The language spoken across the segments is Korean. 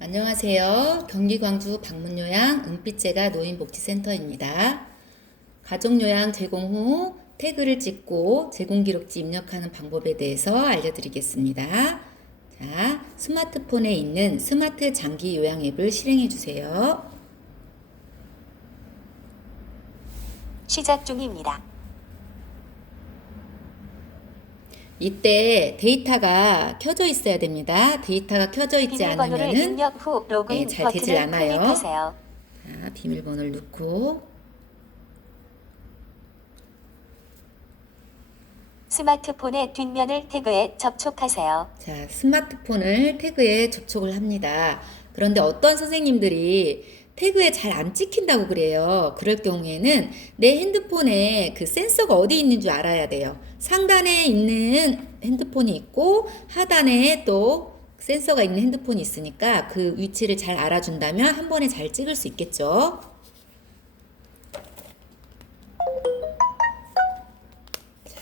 안녕하세요. 경기 광주 방문요양 은빛재가 노인복지센터입니다. 가족요양 제공 후 태그를 찍고 제공기록지 입력하는 방법에 대해서 알려드리겠습니다. 자, 스마트폰에 있는 스마트 장기 요양 앱을 실행해 주세요. 시작 중입니다. 이때 데이터가 켜져 있어야 됩니다. 데이터가 켜져 있지 비밀번호를 않으면은 입력 후 로그인 잘 되질 버튼을 않아요. 클릭하세요. 자, 비밀번호를 넣고 스마트폰의 뒷면을 태그에 접촉하세요. 자, 스마트폰을 태그에 접촉을 합니다. 그런데 어떤 선생님들이 태그에 잘 안 찍힌다고 그래요. 그럴 경우에는 내 핸드폰에 그 센서가 어디 있는 줄 알아야 돼요. 상단에 있는 핸드폰이 있고 하단에 또 센서가 있는 핸드폰이 있으니까 그 위치를 잘 알아준다면 한 번에 잘 찍을 수 있겠죠.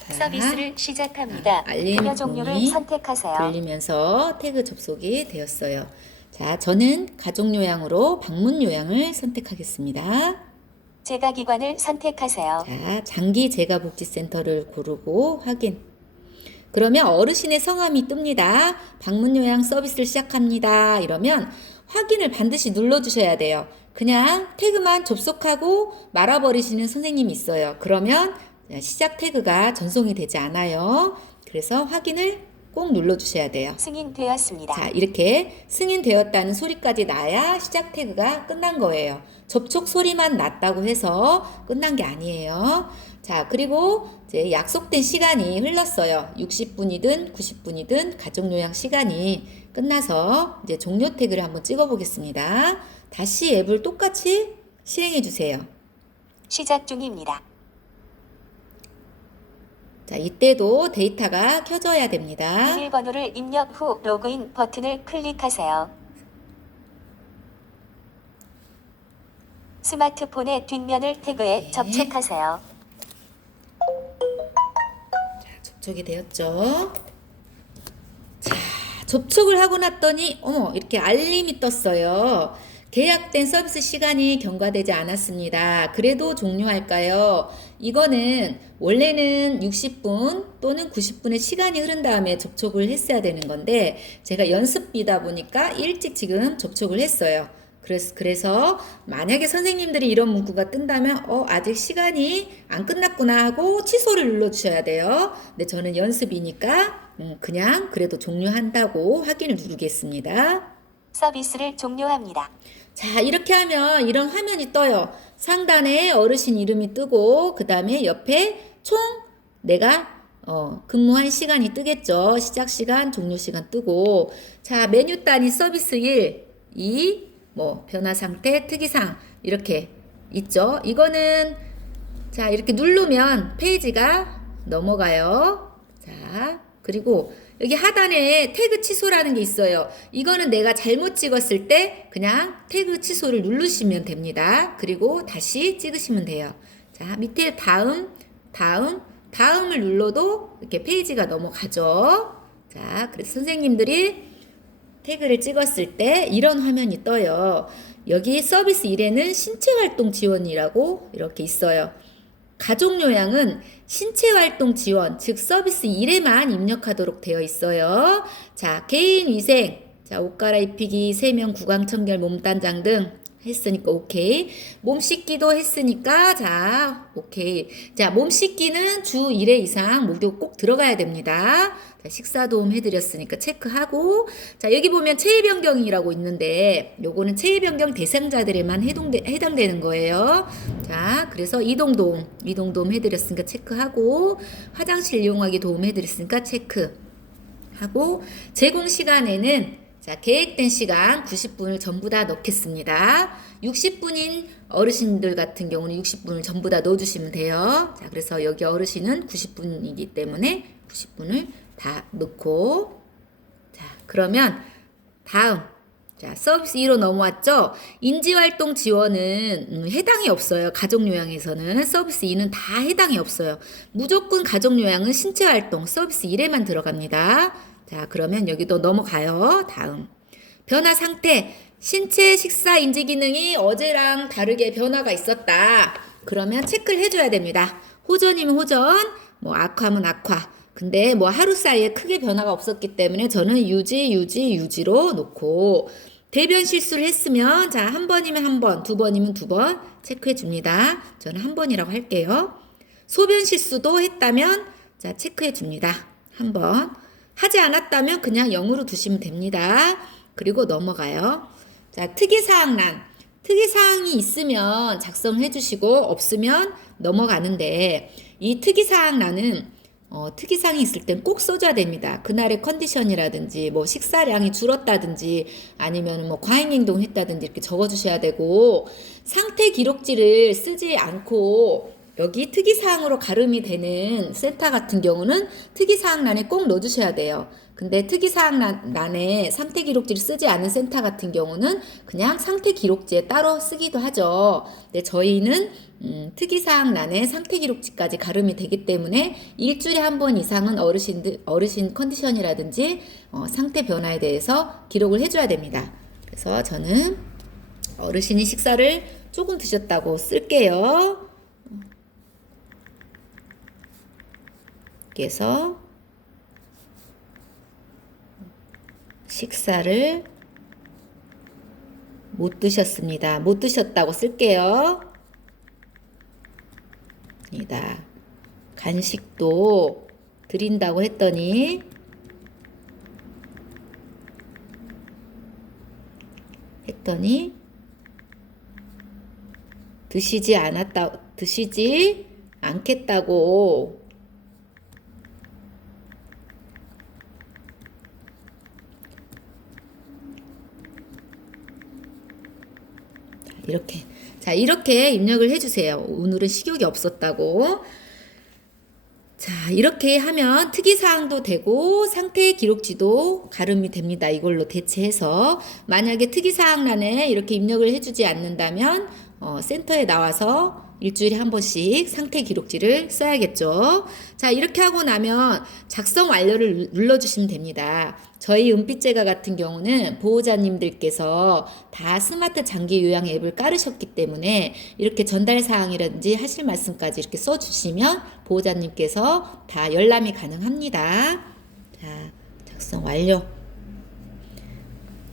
서비스를 시작합니다. 알림 부여 종류를 톤이 선택하세요. 들리면서 태그 접속이 되었어요. 자, 저는 가족 요양으로 방문 요양을 선택하겠습니다. 제가 기관을 선택하세요. 자, 장기 재가복지센터를 고르고 확인. 그러면 어르신의 성함이 뜹니다. 방문 요양 서비스를 시작합니다. 이러면 확인을 반드시 눌러주셔야 돼요. 그냥 태그만 접속하고 말아버리시는 선생님이 있어요. 그러면 시작 태그가 전송이 되지 않아요. 그래서 확인을 꼭 눌러주셔야 돼요. 승인되었습니다. 자, 이렇게 승인되었다는 소리까지 나야 시작 태그가 끝난 거예요. 접촉 소리만 났다고 해서 끝난 게 아니에요. 자, 그리고 이제 약속된 시간이 흘렀어요. 60분이든 90분이든 가족요양 시간이 끝나서 이제 종료 태그를 한번 찍어 보겠습니다. 다시 앱을 똑같이 실행해 주세요. 시작 중입니다. 자, 이때도 데이터가 켜져야 됩니다. 비밀번호를 입력 후 로그인 버튼을 클릭하세요. 스마트폰의 뒷면을 태그에 네. 접촉하세요. 접촉이 되었죠. 자, 접촉을 하고 났더니 어머, 이렇게 알림이 떴어요. 계약된 서비스 시간이 경과되지 않았습니다. 그래도 종료할까요? 이거는 원래는 60분 또는 90분의 시간이 흐른 다음에 접촉을 했어야 되는 건데 제가 연습비다 보니까 일찍 지금 접촉을 했어요. 그래서 만약에 선생님들이 이런 문구가 뜬다면 아직 시간이 안 끝났구나 하고 취소를 눌러주셔야 돼요. 근데 저는 연습이니까 그냥 그래도 종료한다고 확인을 누르겠습니다. 서비스를 종료합니다. 자, 이렇게 하면 이런 화면이 떠요. 상단에 어르신 이름이 뜨고 그 다음에 옆에 총 내가 근무한 시간이 뜨겠죠. 시작 시간, 종료 시간 뜨고 자, 메뉴 단위 서비스 1, 2, 변화 상태, 특이사항 이렇게 있죠. 이거는 자, 이렇게 누르면 페이지가 넘어가요. 자, 그리고 여기 하단에 태그 취소라는 게 있어요. 이거는 내가 잘못 찍었을 때 그냥 태그 취소를 누르시면 됩니다. 그리고 다시 찍으시면 돼요. 자, 밑에 다음을 눌러도 이렇게 페이지가 넘어가죠. 자, 그래서 선생님들이 태그를 찍었을 때 이런 화면이 떠요. 여기 서비스 1에는 신체활동 지원이라고 이렇게 있어요. 가족요양은 신체활동 지원, 즉 서비스 1에만 입력하도록 되어 있어요. 자, 개인위생, 자, 옷 갈아입히기, 세면, 구강, 청결, 몸단장 등 했으니까 오케이. 몸 씻기도 했으니까 자, 오케이. 자, 몸 씻기는 주 1회 이상 목욕 꼭 들어가야 됩니다. 자, 식사 도움 해드렸으니까 체크하고 자, 여기 보면 체위 변경이라고 있는데 요거는 체위 변경 대상자들에만 해당되는 거예요. 자, 그래서 이동 도움 해드렸으니까 체크하고 화장실 이용하기 도움 해드렸으니까 체크하고 제공 시간에는 자, 계획된 시간 90분을 전부 다 넣겠습니다. 60분인 어르신들 같은 경우는 60분을 전부 다 넣어주시면 돼요. 자, 그래서 여기 어르신은 90분이기 때문에 90분을 다 넣고 자, 그러면 다음 자, 서비스 2로 넘어왔죠? 인지활동 지원은 해당이 없어요. 가족요양에서는 서비스 2는 다 해당이 없어요. 무조건 가족요양은 신체활동 서비스 1에만 들어갑니다. 자, 그러면 여기도 넘어가요. 다음 변화 상태 신체 식사 인지 기능이 어제랑 다르게 변화가 있었다. 그러면 체크를 해줘야 됩니다. 호전이면 호전, 뭐 악화면 악화. 근데 뭐 하루 사이에 크게 변화가 없었기 때문에 저는 유지로 놓고, 대변 실수를 했으면 자, 한 번이면 한 번, 두 번이면 두 번 체크해 줍니다. 저는 한 번이라고 할게요. 소변 실수도 했다면 자, 체크해 줍니다. 한 번. 하지 않았다면 그냥 0으로 두시면 됩니다. 그리고 넘어가요. 자, 특이사항란. 특이사항이 있으면 작성을 해주시고 없으면 넘어가는데, 이 특이사항란은 특이사항이 있을 땐 꼭 써줘야 됩니다. 그날의 컨디션이라든지 뭐 식사량이 줄었다든지 아니면 뭐 과잉 행동을 했다든지 이렇게 적어주셔야 되고, 상태 기록지를 쓰지 않고 여기 특이사항으로 가름이 되는 센터 같은 경우는 특이사항란에 꼭 넣어주셔야 돼요. 근데 특이사항란에 상태 기록지를 쓰지 않은 센터 같은 경우는 그냥 상태 기록지에 따로 쓰기도 하죠. 근데 저희는 특이사항란에 상태 기록지까지 가름이 되기 때문에 일주일에 한 번 이상은 어르신 컨디션이라든지 상태 변화에 대해서 기록을 해줘야 됩니다. 그래서 저는 어르신이 식사를 조금 드셨다고 쓸게요. 그래서 식사를 못 드셨습니다. 못 드셨다고 쓸게요. 니다. 간식도 드린다고 했더니 드시지 않겠다고 이렇게 입력을 해주세요. 오늘은 식욕이 없었다고. 자, 이렇게 하면 특이사항도 되고 상태 기록지도 가름이 됩니다. 이걸로 대체해서 만약에 특이사항란에 이렇게 입력을 해주지 않는다면 센터에 나와서 일주일에 한 번씩 상태 기록지를 써야겠죠. 자, 이렇게 하고 나면 작성 완료를 눌러주시면 됩니다. 저희 은빛제가 같은 경우는 보호자님들께서 다 스마트 장기 요양 앱을 깔으셨기 때문에 이렇게 전달 사항이라든지 하실 말씀까지 이렇게 써주시면 보호자님께서 다 열람이 가능합니다. 자, 작성 완료.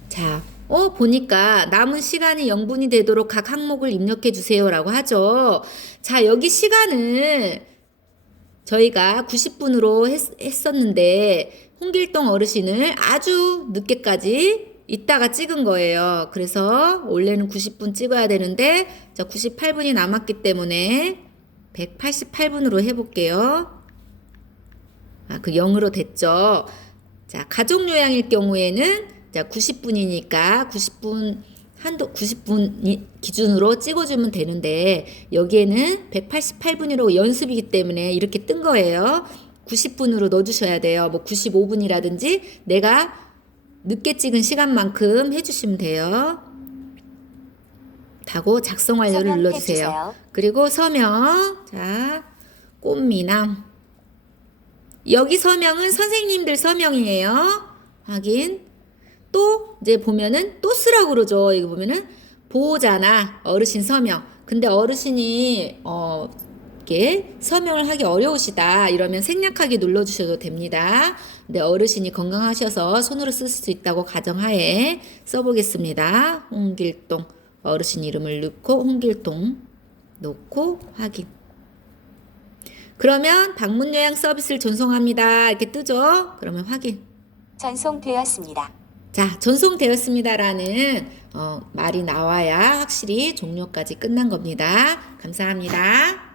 자, 보니까 남은 시간이 0분이 되도록 각 항목을 입력해 주세요 라고 하죠. 자, 여기 시간을 저희가 90분으로 했었는데 홍길동 어르신을 아주 늦게까지 있다가 찍은 거예요. 그래서 원래는 90분 찍어야 되는데 자, 98분이 남았기 때문에 188분으로 해볼게요. 그 0으로 됐죠. 자, 가족 요양일 경우에는 자, 90분이니까 90분 기준으로 찍어주면 되는데 여기에는 188분이라고 연습이기 때문에 이렇게 뜬 거예요. 90분으로 넣어주셔야 돼요. 뭐 95분이라든지 내가 늦게 찍은 시간만큼 해주시면 돼요. 하고 작성 완료를 눌러주세요. 그리고 서명. 자, 꽃미남. 여기 서명은 선생님들 서명이에요. 확인. 또 이제 보면은 또 쓰라고 그러죠. 이거 보면은 보호자나 어르신 서명. 근데 어르신이 이렇게 서명을 하기 어려우시다 이러면 생략하기 눌러주셔도 됩니다. 근데 어르신이 건강하셔서 손으로 쓸 수 있다고 가정하에 써보겠습니다. 홍길동 어르신 이름을 넣고 홍길동 놓고 확인. 그러면 방문 요양 서비스를 전송합니다 이렇게 뜨죠. 그러면 확인. 전송되었습니다. 자, 전송되었습니다라는 말이 나와야 확실히 종료까지 끝난 겁니다. 감사합니다.